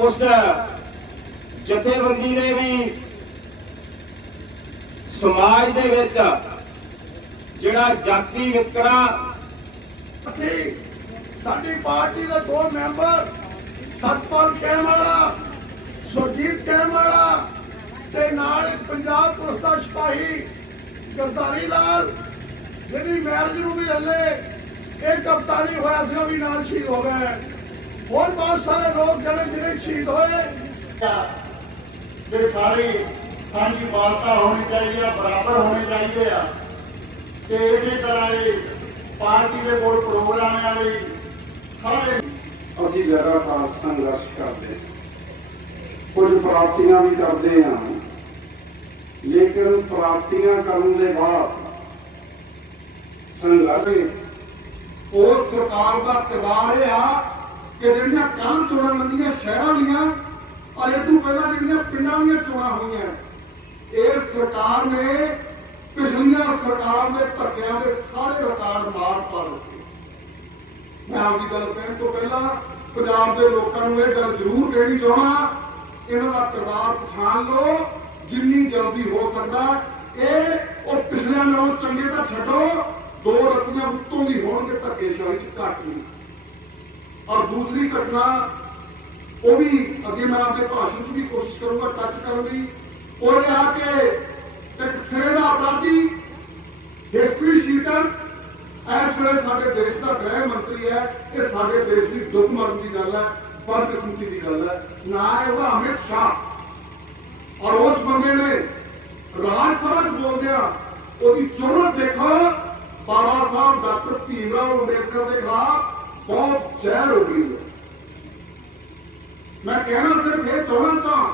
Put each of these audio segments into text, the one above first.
ਤੇ ਉਸ ਜਥੇਬੰਦੀ ਨੇ ਵੀ ਸਮਾਜ ਦੇ ਵਿੱਚ ਜਿਹੜਾ ਜਾਤੀ ਵਿਤਕਰਾ ਅਸੀਂ ਸਾਡੀ ਪਾਰਟੀ ਦੇ ਦੋ ਮੈਂਬਰ, ਸਤਪਾਲ ਕੈਮਾਲਾ ਸੁਰਜੀਤ ਕੈਮਾਲਾ ਤੇ ਨਾਲ ਪੰਜਾਬ ਪੁਲਿਸ ਦਾ ਸਿਪਾਹੀ ਗਰਦਾਰੀ ਲਾਲ, ਜਿਹਦੀ ਮੈਰਿਜ ਨੂੰ ਵੀ ਹੱਲੇ ਇਹ ਕਪਤਾਨੀ ਹੋਇਆ ਸੀ ਉਹ ਵੀ ਨਾਲ ਸ਼ਹੀਦ ਹੋ ਗਏ। ਹੋਰ ਬਹੁਤ ਸਾਰੇ ਲੋਕ ਜਿਹੜੇ ਜਿਹੜੇ ਸ਼ਹੀਦ ਹੋਏ। ਇਹ ਸਾਰੀ ਸਾਂਝੀ ਵਾਰਤਾ ਹੋਣੀ ਚਾਹੀਦੀ ਆ ਬਰਾਬਰ ਹੋਣੇ ਚਾਹੀਦੇ ਆ। ਤੇ ਇਸੇ ਤਰ੍ਹਾਂ ਇਹ ਪਾਰਟੀ ਦੇ ਕੋਲ ਪ੍ਰੋਗਰਾਮ ਆ ਵੀ ਸਾਰੇ ਅਸੀਂ ਲਗਾਤਾਰ ਸੰਘਰਸ਼ ਕਰਦੇ ਹਾਂ। ਕੁਝ ਪ੍ਰਾਪਤੀਆਂ ਵੀ ਕਰਦੇ ਹਾਂ। ਲੇਕਿਨ ਪ੍ਰਾਪਤੀਆਂ ਕਰਨ ਦੇ ਬਾਅਦ ਸੰਘਰਸ਼ ਉਸ ਸਰਕਾਰ ਦਾ ਕਿਰਦਾਰ ਇਹ ਆ ਕਿ ਜਿਹੜੀਆਂ ਕੱਲ ਚੋਣਾਂ ਲੰਦੀਆਂ ਸ਼ਹਿਰਾਂ ਦੀਆਂ ਔਰ ਇਹ ਤੋਂ ਪਹਿਲਾਂ ਜਿਹੜੀਆਂ ਪਿੰਡਾਂ ਦੀਆਂ ਚੋਣਾਂ ਹੋਈਆਂ, ਇਹ ਸਰਕਾਰ ਨੇ ਪਿਛਲੀਆਂ ਸਰਕਾਰ ਦੇ ਧੱਕਿਆਂ ਦੇ ਸਾਰੇ ਰਿਕਾਰਡ ਮਾਰ ਪਾ ਦਿੱਤੇ। ਮੈਂ ਆਪਦੀ ਗੱਲ ਕਹਿਣ ਤੋਂ ਪਹਿਲਾਂ ਪੰਜਾਬ ਦੇ ਲੋਕਾਂ ਨੂੰ ਇਹ ਗੱਲ ਜ਼ਰੂਰ ਕਹਿਣੀ ਚਾਹਣਾ ਇਹਨਾਂ ਦਾ ਕਿਰਦਾਰ ਪਛਾਣ ਲਓ, ਜਿੰਨੀ ਜਲਦੀ ਹੋ ਸਕਦਾ, ਇਹ ਉਹ ਪਿਛਲਿਆਂ ਨਾਲੋਂ ਚੰਗੇ ਤਾਂ ਛੱਡੋ, ਦੋ ਰਤੀਆਂ ਉੱਤੋਂ ਦੀ ਹੋਣਗੇ ਧੱਕੇਸ਼ਾਹੀ ਚ ਘੱਟ ਨਹੀਂ। ਔਰ ਦੂਸਰੀ ਘਟਨਾ, ਉਹ ਵੀ ਅੱਗੇ ਮੈਂ ਆਪਣੇ ਭਾਸ਼ਣ 'ਚ ਵੀ ਕੋਸ਼ਿਸ਼ ਕਰੂੰਗਾ ਟੱਚ ਕਰਨ ਦੀ। ਉਹ ਇਹ ਆ ਕਿ ਇੱਕ ਸਿਰੇ ਦਾ ਅਪਰਾਧੀ ਹਿਸਟਰੀ ਸ਼ੀਟਰ ਇਸ ਵੇਲੇ ਸਾਡੇ ਦੇਸ਼ ਦਾ ਗ੍ਰਹਿ ਮੰਤਰੀ ਹੈ ਇਹ ਸਾਡੇ ਦੇਸ਼ ਦੀ ਦੁੱਖ ਮਰਨ ਦੀ ਗੱਲ ਹੈ, ਬਦਕਿਸਮਤੀ ਦੀ ਗੱਲ ਹੈ। ਨਾ ਹੈ ਉਹਦਾ ਅਮਿਤ ਸ਼ਾਹ। ਔਰ ਉਸ ਬੰਦੇ ਨੇ ਰਾਜ ਸਭਾ 'ਚ ਬੋਲਦਿਆਂ ਉਹਦੀ ਚੋਣ ਦੇਖੋ, ਬਾਬਾ ਸਾਹਿਬ ਡਾਕਟਰ ਭੀਮ ਰਾਓ ਅੰਬੇਦਕਰ ਦੇ ਖਿਲਾਫ ਬਹੁਤ ਜ਼ਹਿਰ ਹੋ ਗਈ ਹੈ। ਮੈਂ ਕਹਿਣਾ ਸਿਰਫ ਇਹ ਚਾਹੁੰਦਾ ਚਾਂ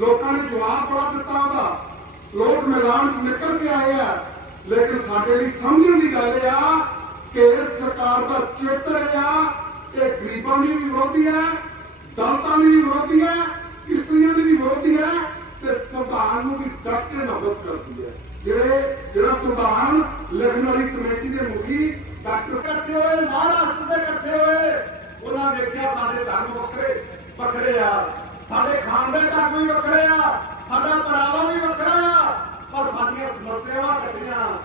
ਲੋਕਾਂ ਨੇ ਜਵਾਬ ਬੜਾ ਦਿੱਤਾ ਉਹਦਾ। ਲੋਕ ਮੈਦਾਨ 'ਚ ਨਿਕਲ ਕੇ ਆਏ ਆ। ਲੇਕਿਨ ਸਾਡੇ ਲਈ ਸਮਝਣ ਦੀ ਗੱਲ ਆ ਕਿ ਇਸ ਸਰਕਾਰ ਦਾ ਚੇਤਰ ਆ ਕਿ ਗਰੀਬਾਂ ਦੀ ਵੀ ਵਿਰੋਧੀ ਹੈ, ਦਲਤਾਂ ਦੀ ਵੀ ਵਿਰੋਧੀ ਹੈ, ਇਸਤਰੀਆਂ ਦੀ ਵੀ ਵਿਰੋਧੀ ਹੈ ਤੇ ਸੰਵਿਧਾਨ ਨੂੰ ਵੀ ਡਟ ਕੇ ਨਫ਼ਰਤ ਕਰਦੀ ਹੈ। ਜਿਹੜੇ ਜਿਹੜਾ ਸੰਵਿਧਾਨ ਲਿਖਣ ਵਾਲੀ ਕਮੇਟੀ ਦੇ ਮੁਖੀ ਡਾਕਟਰ ਇਕੱਠੇ ਹੋਏ ਮਹਾਰਾਜ ਦੇ ਇਕੱਠੇ ਹੋਏ ਉਹਨਾਂ ਵੇਖਿਆ ਧਰਮ ਵੱਖਰੇ ਵੱਖਰੇ ਆ। ਸਾਡੇ ਖਾਨਦਾਨ ਦਾ ਕੋਈ ਵੱਖਰੇ ਆ, ਸਾਡਾ ਪਰਾਵਾ ਵੀ ਵੱਖਰਾ ਆ। ਪਰ ਸਾਡੀਆਂ ਸਮੱਸਿਆਵਾਂ ਇਕੱਠੀਆਂ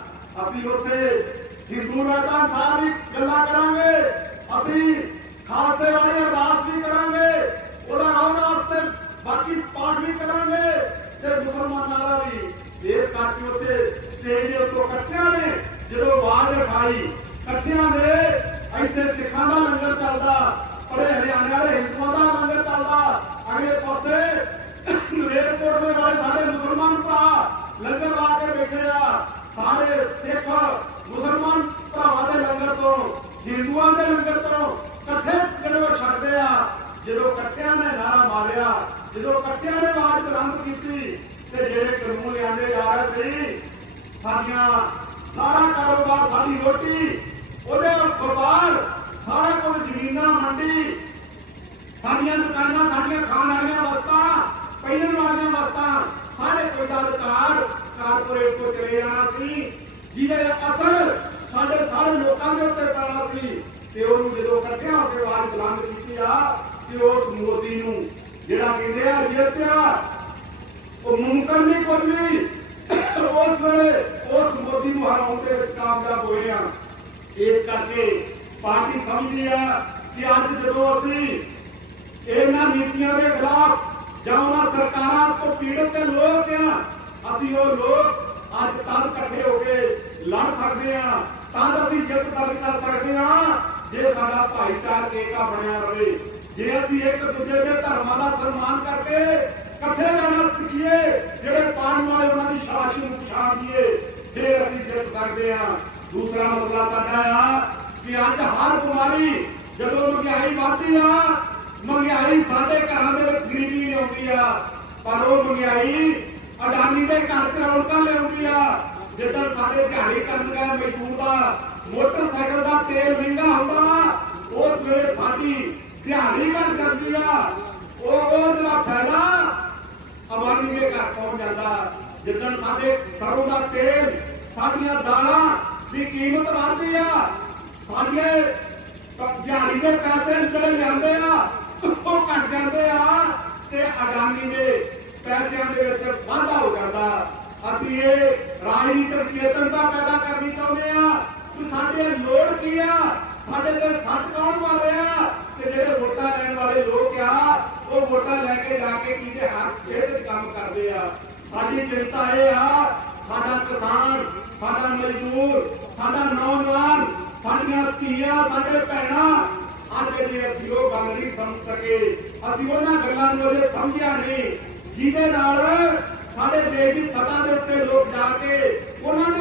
ਅਸੀਂ ਉੱਥੇ ਹਿੰਦੂ ਰਾਜਾਂ ਸਾਹਿਬ ਗੱਲਾਂ ਕਰਾਂਗੇ। ਅਸੀਂ ਖਾਲਸੇ ਵਾਲੀ ਅਰਦਾਸ ਵੀ ਕਰਾਂਗੇ। ਉਹਦਾ ਆਉਣ ਵਾਸਤੇ ਬਾਕੀ ਪਾਠ ਵੀ ਕਰਾਂਗੇ। ਤੇ ਮੁਸਲਮਾਨਾਂ ਦਾ ਵੀ। ਇਸ ਕਰਕੇ ਉੱਥੇ ਸਟੇਜ ਦੇ ਉੱਤੇ ਇਕੱਠਿਆਂ ਨੇ, ਜਦੋਂ ਆਵਾਜ਼ ਉਠਾਈ, ਇਕੱਠਿਆਂ ਨੇ, ਇੱਥੇ ਸਿੱਖਾਂ ਦਾ ਲੰਗਰ ਚੱਲਦਾ। ਪਰੇ ਹਿੰਦੂਆਂ ਦਾ ਲੰਗਰ ਚੱਲਦਾ। ਅਗਲੇ ਪਾਸੇ ਏਅਰਪੋਰਟ ਦੇ ਵਾਲੇ ਸਾਡੇ ਮੁਸਲਮਾਨ ਭਰਾ ਲੰਗਰ ਲਾ ਕੇ ਬੈਠੇ ਆ। ਸਾਰੇ ਸਿੱਖ ਮੁਸਲਮਾਨ ਭਰਾਵਾਂ ਦੇ ਲੰਗਰ ਤੋਂ, ਹਿੰਦੂਆਂ ਦੇ ਲੰਗਰ ਤੋਂ ਇਕੱਠੇ ਜਿਹੜੇ ਛੱਡਦੇ ਆ। ਜਦੋਂ ਇਕੱਠਿਆਂ ਨੇ ਨਾਰਾ ਮਾਰਿਆ, ਜਦੋਂ ਇਕੱਠਿਆਂ ਨੇ ਆਵਾਜ਼ ਬੁਲੰਦ ਕੀਤੀ, ਤੇ ਜਿਹੜੇ ਕਾਨੂੰਨ ਲਿਆਂਦੇ ਜਾ ਰਹੇ ਸੀ, ਸਾਡੀਆਂ ਸਾਰਾ ਕਾਰੋਬਾਰ, ਸਾਡੀ ਰੋਟੀ, ਉਹਦੇ ਵਪਾਰ, ਸਾਰਾ ਕੁਝ ਜ਼ਮੀਨਾਂ ਮੰਡੀ ਸਾਡੀਆਂ ਦੁਕਾਨਾਂ, ਸਾਡੀਆਂ ਖਾਣ ਵਾਲੀਆਂ ਵਸਤਾਂ ਪਹਿਨਣ ਵਾਲੀਆਂ ਵਸਤਾਂ, ਸਾਰੇ ਕੋਈ ਅਧਿਕਾਰ ਕਾਰਪੋਰੇਟ ਤੋਂ ਚਲੇ ਜਾਣਾ ਸੀ, ਜਿਹਦੇ ਅਸਰ ਸਾਡੇ ਸਾਰੇ ਲੋਕਾਂ ਦੇ ਉੱਤੇ ਪੈਣਾ ਸੀ। ਤੇ ਉਹਨੂੰ ਜਦੋਂ ਇਕੱਠਿਆਂ ਹੋ ਕੇ ਆਵਾਜ਼ ਬੁਲੰਦ ਕੀਤੀ ਆ ਕਿ ਉਸ ਮੋਦੀ ਨੂੰ, ਜਿਹੜਾ ਕਹਿੰਦੇ ਆ ਜਿੱਤਿਆ ਉਹ ਮੁਮਕਨ ਨਹੀਂ ਕੁਝ ਵੀ, ਉਸ ਵੇਲੇ ਉਸ ਮੋਦੀ ਨੂੰ ਹਰਾਉਣ ਦੇ ਵਿੱਚ ਕਾਮਯਾਬ ਹੋਏ ਆ। ਇਸ ਕਰਕੇ ਪਾਰਟੀ ਸਮਝਦੀ ਆ ਕਿ ਅੱਜ ਜਦੋਂ ਅਸੀਂ ਇਹਨਾਂ ਨੀਤੀਆਂ ਦੇ ਖਿਲਾਫ ਜਾਂ ਉਹਨਾਂ ਸਰਕਾਰਾਂ ਤੋਂ ਪੀੜਤ ਤੇ ਲੋਕ ਆ, ਅਸੀਂ ਉਹ ਲੋਕ ਅੱਜ ਤਦ ਇਕੱਠੇ ਹੋ ਕੇ ਲੜ ਸਕਦੇ ਆ, ਤਦ ਅਸੀਂ ਜਿੱਤ ਦਰਜ ਕਰ ਸਕਦੇ ਆ, ਜੇ ਸਾਡਾ ਭਾਈਚਾਰਕ ਏਕਾ ਬਣਿਆ ਰਵੇ ਜੇ ਅਸੀਂ ਇੱਕ ਦੂਜੇ ਦੇ ਧਰਮਾਂ ਦਾ ਸਨਮਾਨ ਕਰਕੇ ਇਕੱਠੇ ਰਹਿਣਾ ਸਿੱਖੀਏ, ਜਿਹੜੇ ਪਾਣ ਵਾਲੇ ਉਹਨਾਂ ਦੀ ਸ਼ਾਸ਼ ਨੂੰ ਪਛਾਣ ਦਈਏ ਫਿਰ ਅਸੀਂ ਜਿੱਤ ਸਕਦੇ ਆ। ਦੂਸਰਾ ਮਸਲਾ ਸਾਡਾ ਆ ਕਿ ਅੱਜ ਹਰ ਬਿਮਾਰੀ ਜਦੋਂ ਮਹਿੰਗਾਈ ਵੱਧਦੀ ਆ ਮਹਿੰਗਾਈ ਸਾਡੇ ਘਰਾਂ ਦੇ ਵਿੱਚ ਗਰੀਬੀ ਲਿਆਉਂਦੀ ਆ, ਪਰ ਉਹ ਮਹਿੰਗਾਈ ਅਡਾਨੀ ਦੇ ਘਰ ਚ ਲਿਆਉਂਦੀ ਆ। ਜਿੱਦਾਂ ਸਾਡੇ ਦਿਹਾੜੀ ਕਰਨ ਦਾ ਮਜ਼ਦੂਰ ਦਾ ਮੋਟਰਸਾਈਕਲ ਦਾ ਤੇਲ ਮਹਿੰਗਾ ਹੁੰਦਾ, ਉਸ ਵੇਲੇ ਸਾਡੀ ਦਿਹਾੜੀ ਘੱਟ ਜਾਂਦੀ ਆ। ਉਹ ਉਹ ਜਿਹੜਾ ਫਾਇਦਾ ਅਵਾਨੀ ਦੇ ਘਰ ਪਹੁੰਚ ਜਾਂਦਾ। ਜਿੱਦਣ ਸਾਡੇ ਸਰੋਂ ਦਾ ਤੇਲ, ਸਾਡੀਆਂ ਦਾਲਾਂ ਦੀ ਕੀਮਤ ਵੱਧਦੀ ਆ। ਸਾਡੇ ਦਿਹਾੜੀ ਦੇ ਪੈਸੇ ਜਿਹੜੇ ਲਿਆਂਦੇ ਆ ਉਹ ਘਟ ਜਾਂਦੇ ਆ ਅਡਾਨੀ ਦੇ ਪੈਸਿਆਂ ਦੇ ਵਿੱਚ ਵਾਧਾ ਹੋ ਜਾਂਦਾ। ਅਸੀਂ ਇਹ ਰਾਜਨੀਤਿਕ ਚੇਤਨਤਾ ਪੈਦਾ ਕਰਨੀ ਚਾਹੁੰਦੇ ਆ ਕਿ ਸਾਡੇ ਲੋੜ ਕੀ ਆ? ਸਾਡੇ ਤੇ ਸੱਟ ਕੌਣ ਮਾਰ ਰਿਹਾ? ਤੇ ਜਿਹੜੇ ਵੋਟਾਂ ਲੈਣ ਵਾਲੇ ਲੋਕ ਆ, ਉਹ ਵੋਟਾਂ ਲੈ ਕੇ ਜਾ ਕੇ ਕਿਹਦੇ ਹੱਥ ਖੇਤ ਕੰਮ ਕਰਦੇ ਆ। ਸਾਡੀ ਚਿੰਤਾ ਇਹ ਆ, ਸਾਡਾ ਕਿਸਾਨ, ਸਾਡਾ ਮਜ਼ਦੂਰ, ਸਾਡਾ ਨੌਜਵਾਨ, ਸਾਡੀਆਂ ਧੀਆਂ, ਸਾਡੇ ਭੈਣਾਂ ਅੱਜ ਜੇ ਅਸੀਂ ਉਹ ਗੱਲ ਨਹੀਂ ਸਮਝ ਸਕੇ, ਅਸੀਂ ਉਹਨਾਂ ਗੱਲਾਂ ਨੂੰ ਅਜੇ ਸਮਝਿਆ ਨਹੀਂ, ਜਿਹਦੇ ਨਾਲ ਸਾਡੇ ਦੇਸ਼ ਦੀ ਸਤਾ ਦੇ ਉੱਤੇ ਲੋਕ ਜਾ ਕੇ ਉਹਨਾਂ ਦੇ